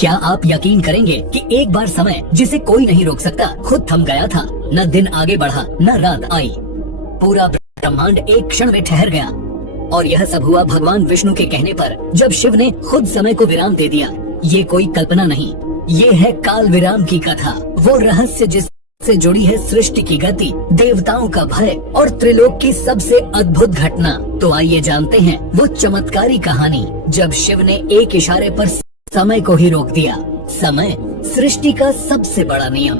क्या आप यकीन करेंगे कि एक बार समय जिसे कोई नहीं रोक सकता खुद थम गया था। न दिन आगे बढ़ा न रात आई, पूरा ब्रह्मांड एक क्षण में ठहर गया। और यह सब हुआ भगवान विष्णु के कहने पर, जब शिव ने खुद समय को विराम दे दिया। ये कोई कल्पना नहीं, ये है काल विराम की कथा, वो रहस्य जिससे जुड़ी है सृष्टि की गति, देवताओं का भय और त्रिलोक की सबसे अद्भुत घटना। तो आइए जानते हैं वो चमत्कारी कहानी, जब शिव ने एक इशारे पर समय को ही रोक दिया। समय सृष्टि का सबसे बड़ा नियम।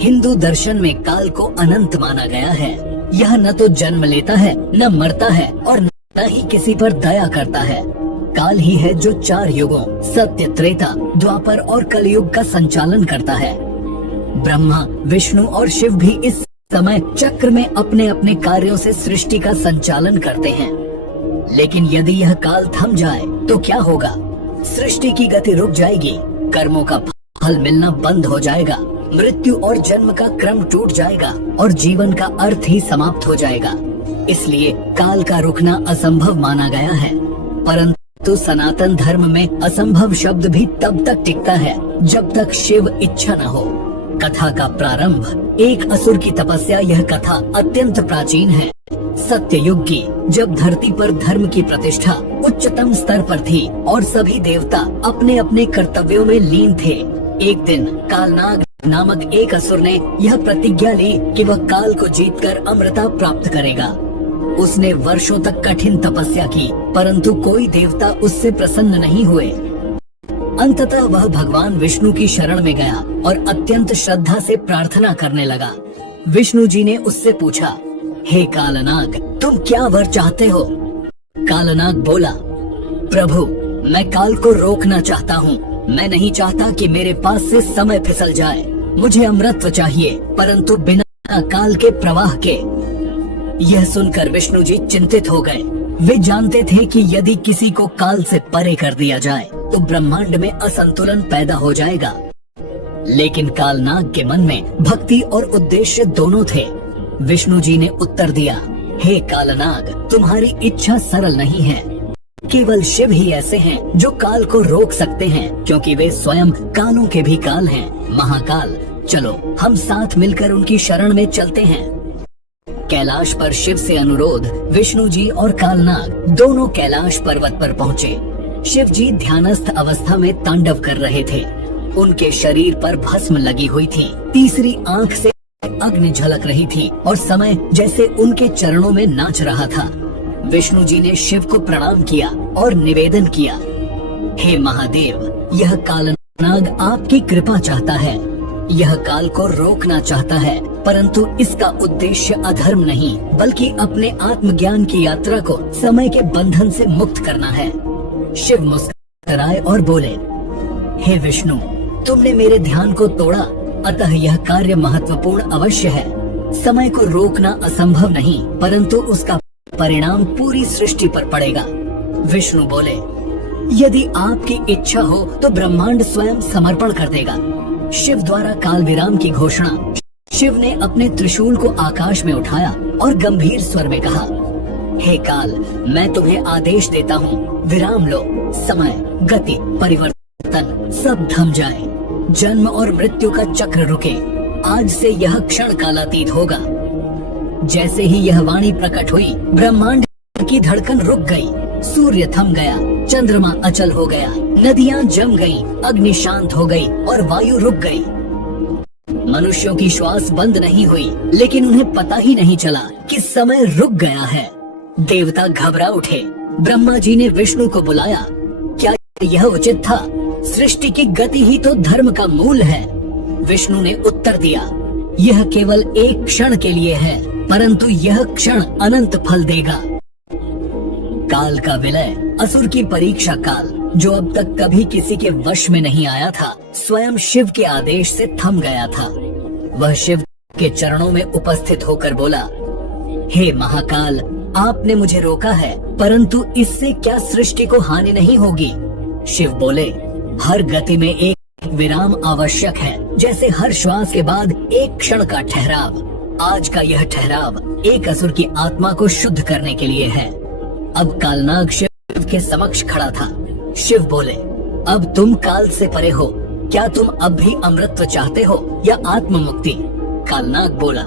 हिंदू दर्शन में काल को अनंत माना गया है। यह न तो जन्म लेता है, न मरता है और न ही किसी पर दया करता है। काल ही है जो 4 युगों सत्य, त्रेता, द्वापर और कलयुग का संचालन करता है। ब्रह्मा, विष्णु और शिव भी इस समय चक्र में अपने अपने कार्यों से सृष्टि का संचालन करते हैं। लेकिन यदि यह काल थम जाए तो क्या होगा? सृष्टि की गति रुक जाएगी, कर्मों का फल मिलना बंद हो जाएगा, मृत्यु और जन्म का क्रम टूट जाएगा और जीवन का अर्थ ही समाप्त हो जाएगा। इसलिए काल का रुकना असंभव माना गया है। परंतु सनातन धर्म में असंभव शब्द भी तब तक टिकता है जब तक शिव इच्छा न हो। कथा का प्रारंभ एक असुर की तपस्या। यह कथा अत्यंत प्राचीन है, सत्य युग की, जब धरती पर धर्म की प्रतिष्ठा उच्चतम स्तर पर थी और सभी देवता अपने अपने कर्तव्यों में लीन थे। एक दिन कालनाग नामक एक असुर ने यह प्रतिज्ञा ली कि वह काल को जीतकर अमरता प्राप्त करेगा। उसने वर्षों तक कठिन तपस्या की, परंतु कोई देवता उससे प्रसन्न नहीं हुए। अंततः वह भगवान विष्णु की शरण में गया और अत्यंत श्रद्धा से प्रार्थना करने लगा। विष्णु जी ने उससे पूछा, हे कालनाग, तुम क्या वर चाहते हो? कालनाग बोला, प्रभु, मैं काल को रोकना चाहता हूँ। मैं नहीं चाहता कि मेरे पास से समय फिसल जाए। मुझे अमरत्व चाहिए, परंतु बिना काल के प्रवाह के। यह सुनकर विष्णु जी चिंतित हो गए। वे जानते थे कि यदि किसी को काल से परे कर दिया जाए तो ब्रह्मांड में असंतुलन पैदा हो जाएगा। लेकिन कालनाग के मन में भक्ति और उद्देश्य दोनों थे। विष्णु जी ने उत्तर दिया, हे कालनाग, तुम्हारी इच्छा सरल नहीं है। केवल शिव ही ऐसे हैं जो काल को रोक सकते हैं, क्योंकि वे स्वयं कालों के भी काल हैं, महाकाल। चलो हम साथ मिलकर उनकी शरण में चलते हैं। कैलाश पर शिव से अनुरोध। विष्णु जी और कालनाग दोनों कैलाश पर्वत पर पहुँचे। शिव जी ध्यानस्थ अवस्था में तांडव कर रहे थे। उनके शरीर पर भस्म लगी हुई थी, तीसरी आंख से अग्नि झलक रही थी और समय जैसे उनके चरणों में नाच रहा था। विष्णु जी ने शिव को प्रणाम किया और निवेदन किया, हे महादेव, यह कालनाग आपकी कृपा चाहता है। यह काल को रोकना चाहता है, परंतु इसका उद्देश्य अधर्म नहीं, बल्कि अपने आत्मज्ञान की यात्रा को समय के बंधन से मुक्त करना है। शिव मुस्कुराए और बोले, हे विष्णु, तुमने मेरे ध्यान को तोड़ा, अतः यह कार्य महत्वपूर्ण अवश्य है। समय को रोकना असंभव नहीं, परंतु उसका परिणाम पूरी सृष्टि पर पड़ेगा। विष्णु बोले, यदि आपकी इच्छा हो तो ब्रह्मांड स्वयं समर्पण कर देगा। शिव द्वारा काल विराम की घोषणा। शिव ने अपने त्रिशूल को आकाश में उठाया और गंभीर स्वर में कहा, हे काल, मैं तुम्हें आदेश देता हूँ, विराम लो। समय, गति, परिवर्तन सब थम जाए। जन्म और मृत्यु का चक्र रुके। आज से यह क्षण कालातीत होगा। जैसे ही यह वाणी प्रकट हुई, ब्रह्मांड की धड़कन रुक गई, सूर्य थम गया, चंद्रमा अचल हो गया, नदियां जम गईं, अग्नि शांत हो गई और वायु रुक गई। मनुष्यों की श्वास बंद नहीं हुई, लेकिन उन्हें पता ही नहीं चला कि समय रुक गया है। देवता घबरा उठे। ब्रह्मा जी ने विष्णु को बुलाया, क्या यह उचित था? सृष्टि की गति ही तो धर्म का मूल है। विष्णु ने उत्तर दिया, यह केवल एक क्षण के लिए है, परंतु यह क्षण अनंत फल देगा। काल का विलय, असुर की परीक्षा काल, जो अब तक कभी किसी के वश में नहीं आया था, स्वयं शिव के आदेश से थम गया था। वह शिव के चरणों में उपस्थित होकर बोला, हे महाकाल, आपने मुझे रोका है, परंतु इससे क्या सृष्टि को हानि नहीं होगी? शिव बोले, हर गति में एक विराम आवश्यक है, जैसे हर श्वास के बाद एक क्षण का ठहराव। आज का यह ठहराव एक असुर की आत्मा को शुद्ध करने के लिए है। अब कालनाग शिव के समक्ष खड़ा था। शिव बोले, अब तुम काल से परे हो, क्या तुम अब भी अमृतत्व चाहते हो या आत्म मुक्ति? कालनाग बोला,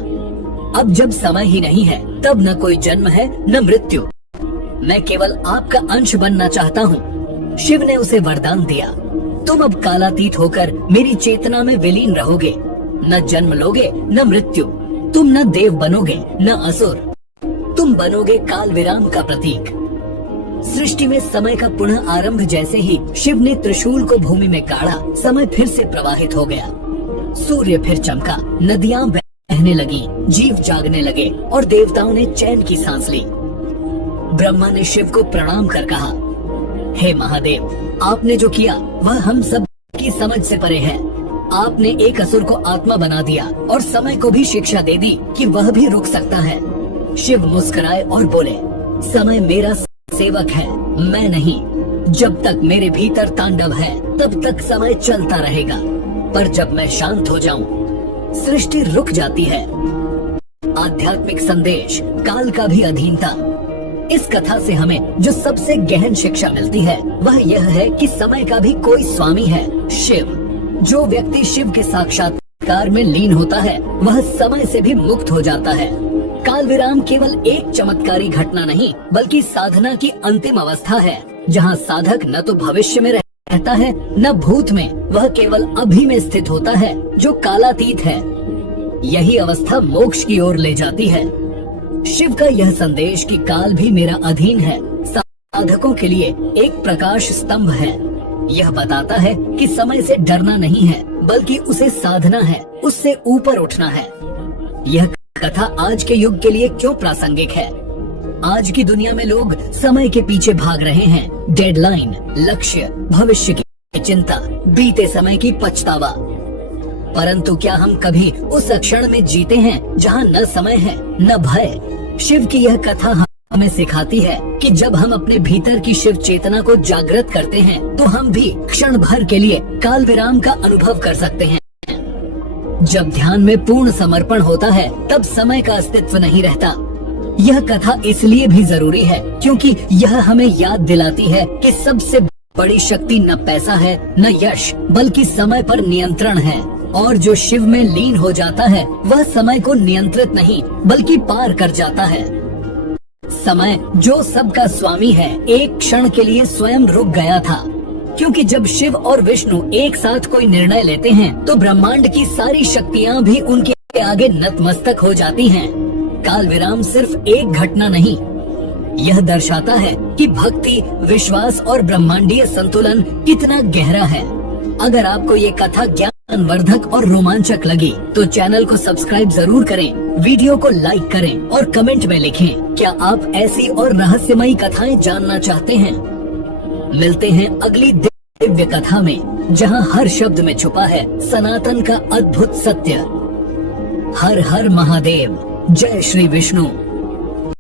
अब जब समय ही नहीं है तब न कोई जन्म है न मृत्यु, मैं केवल आपका अंश बनना चाहता हूँ। शिव ने उसे वरदान दिया, तुम अब कालातीत होकर मेरी चेतना में विलीन रहोगे, न जन्म लोगे न मृत्यु, तुम न देव बनोगे न असुर, तुम बनोगे काल विराम का प्रतीक। सृष्टि में समय का पुनः आरंभ जैसे ही शिव ने त्रिशूल को भूमि में गाड़ा, समय फिर से प्रवाहित हो गया, सूर्य फिर चमका, नदियां बहने लगी, जीव जागने लगे और देवताओं ने चैन की सांस ली। ब्रह्मा ने शिव को प्रणाम कर कहा, हे महादेव, आपने जो किया वह हम सब की समझ से परे है। आपने एक असुर को आत्मा बना दिया और समय को भी शिक्षा दे दी कि वह भी रुक सकता है। शिव मुस्कुराए और बोले, समय मेरा सेवक है, मैं नहीं। जब तक मेरे भीतर तांडव है तब तक समय चलता रहेगा, पर जब मैं शांत हो जाऊं सृष्टि रुक जाती है। आध्यात्मिक संदेश, काल का भी अधीनता। इस कथा से हमें जो सबसे गहन शिक्षा मिलती है वह यह है कि समय का भी कोई स्वामी है, शिव। जो व्यक्ति शिव के साक्षात्कार में लीन होता है वह समय से भी मुक्त हो जाता है। काल विराम केवल एक चमत्कारी घटना नहीं बल्कि साधना की अंतिम अवस्था है, जहाँ साधक न तो भविष्य में रहता है न भूत में, वह केवल अभी में स्थित होता है जो कालातीत है। यही अवस्था मोक्ष की ओर ले जाती है। शिव का यह संदेश कि काल भी मेरा अधीन है, साधकों के लिए एक प्रकाश स्तंभ है। यह बताता है कि समय से डरना नहीं है बल्कि उसे साधना है, उससे ऊपर उठना है। यह कथा आज के युग के लिए क्यों प्रासंगिक है? आज की दुनिया में लोग समय के पीछे भाग रहे हैं, डेडलाइन, लक्ष्य, भविष्य की चिंता, बीते समय की पछतावा। परंतु क्या हम कभी उस क्षण में जीते हैं जहाँ न समय है न भय? शिव की यह कथा हमें सिखाती है कि जब हम अपने भीतर की शिव चेतना को जागृत करते हैं तो हम भी क्षण भर के लिए काल विराम का अनुभव कर सकते हैं। जब ध्यान में पूर्ण समर्पण होता है तब समय का अस्तित्व नहीं रहता। यह कथा इसलिए भी जरूरी है क्योंकि यह हमें याद दिलाती है कि सबसे बड़ी शक्ति न पैसा है न यश बल्कि समय पर नियंत्रण है, और जो शिव में लीन हो जाता है वह समय को नियंत्रित नहीं बल्कि पार कर जाता है। समय जो सबका स्वामी है एक क्षण के लिए स्वयं रुक गया था, क्योंकि जब शिव और विष्णु एक साथ कोई निर्णय लेते हैं तो ब्रह्मांड की सारी शक्तियाँ भी उनके आगे नतमस्तक हो जाती हैं। काल विराम सिर्फ एक घटना नहीं, यह दर्शाता है कि भक्ति, विश्वास और ब्रह्मांडीय संतुलन कितना गहरा है। अगर आपको ये कथा ज्ञानवर्धक और रोमांचक लगी तो चैनल को सब्सक्राइब जरूर करें, वीडियो को लाइक करें और कमेंट में लिखें क्या आप ऐसी और रहस्यमयी कथाएं जानना चाहते हैं। मिलते हैं अगली दिव्य कथा में जहां हर शब्द में छुपा है सनातन का अद्भुत सत्य। हर हर महादेव, जय श्री विष्णु।